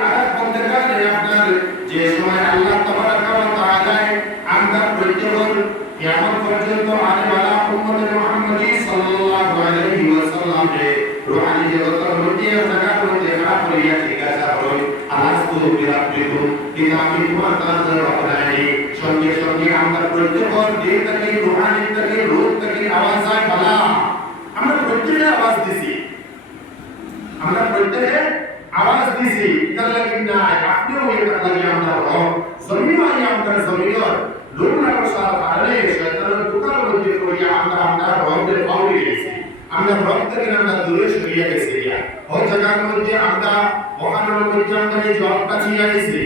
আয়াত বলতে পারে আপনার যে সময় আল্লাহ তাবারাকা ওয়া তাআলা আমরা প্রত্যেক কিয়ামত পর্যন্ত আনেওয়ালা উম্মতে মুহাম্মদী সাল্লাল্লাহু আলাইহি ওয়াসাল্লামকে রূহানি জগতের মধ্যে জায়গার মধ্যে খারাপ করিয়া জিজ্ঞাসা করেন আলাস্তু বিরাব্বিকুম কিন্তু আমি তোমার কাছে রহমানি সঙ্গে সঙ্গে আমরা প্রত্যেক দিন থেকে রূহানি থেকে রূহ থেকে আওয়াজ হয় বলা আমরা প্রত্যেকে আওয়াজ দিছি আমরা প্রত্যেকে আওয়াজ দিছি তার লাগি না আপনিও এটা লাগি আমরা রব জমিন আই আমরা জমিনের লোকনার সারা কারণে শয়তানের দোকান মধ্যে করিয়া আমরা রবের পাউরি গেছি আমরা রব থেকে আমরা দূরে সরিয়ে গেছি ওই জায়গার মধ্যে আমরা ওখানের মধ্যে আমরা জব কাছিয়ে গেছি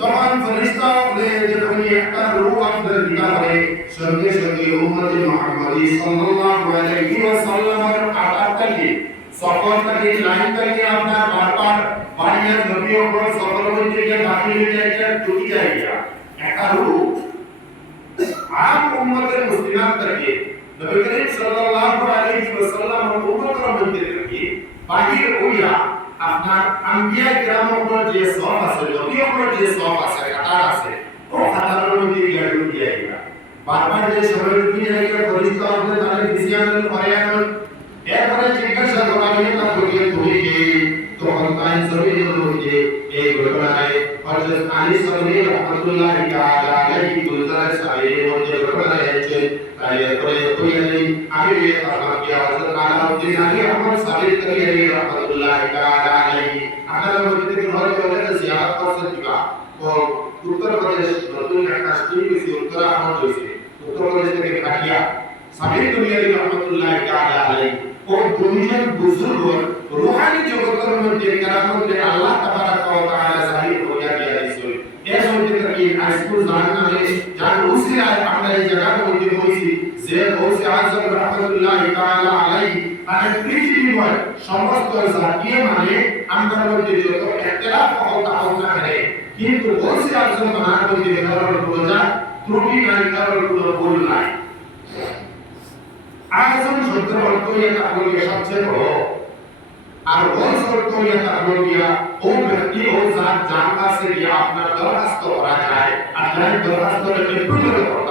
তখন ফেরেশতা বলে যে তুমি একটা রূহ আপনাদের দিতে হবে সঙ্গে সঙ্গে উম্মতে মুহাম্মদী সাল্লাল্লাহু আলাইহি ওয়াসাল্লামের আকারটাকে সকলটাকে লাইনটাকে আমরা বারবার বাড়িয়ার নবী ওপর সকল মধ্যে গিয়ে দাখিল হয়ে যায় টুকি যায় একটা রূহ আম উম্মতের মুসলিমানদেরকে নবী করিম সাল্লাল্লাহু আলাইহি ওয়াসাল্লাম উম্মতের মধ্যে থেকে বাহির হইয়া আপনার আম্বিয়া কিরামের যে সওয়াব আছে নবীর যে সওয়াব আছে কাতার আছে ও কাতারের মধ্যে গিয়ে ঢুকে যায় বারবার যে সময় ঢুকে যায় ফেরেশতা আমাদের তাদের দিশান করে আনেন এরপরে জিজ্ঞাসা করা হয় তাদেরকে তুমি কে তখন তাই জমিনের মধ্যে এই ঘটনায় হযরত আলী সাল্লাল্লাহু রাহমাতুল্লাহি তাআলা আলাইহি গুলজার সাহেবের মধ্যে ঘটনা হয়েছে তাই এরপরে কইলেন আমি আপনাকে হযরত আলাউদ্দিন আলী আহমদ সাহেব করিয়ে রাহমাতুল্লাহি তাআলা আলাইহি আপনার মধ্যে থেকে হযরত জিয়ারত করতে দিবা তো উত্তরপ্রদেশ নতুন একটা স্কিম হয়েছে উত্তরাখণ্ড হয়েছে উত্তরপ্রদেশ থেকে কাটিয়া সাহেব করিয়ে রাহমাতুল্লাহি তাআলা আলাইহি ও দুনিয়ার বুজুর্গ রূহানি জগতের মধ্যে কেরামতে আল্লাহ তাবারাকা ওয়া তাআলা জাহির করিয়া দিয়েছেন এর মধ্যে থেকে আজকুর জানালে যার উসিলায় আমরা এই জায়গার মধ্যে বসি যে গৌসে আযম রাহমাতুল্লাহি তাআলা আলাইহি আর পৃথিবীর সমস্ত জাতীয় মানে আমাদের মধ্যে যত ইখতিলাফ হতো না করে কিন্তু গৌসে আযম মানার মধ্যে কারোর রোজা ত্রুটি নাই কারোর কোনো ভুল নাই আযম শব্দের অর্থ এটা হলো সবচেয়ে বড় আর ওই শর্ত এটা হলো গিয়া ও ব্যক্তি ও জাত জানতা সে গিয়া আপনার দরখাস্ত করা যায় আর দরখাস্তকে পূরণ করা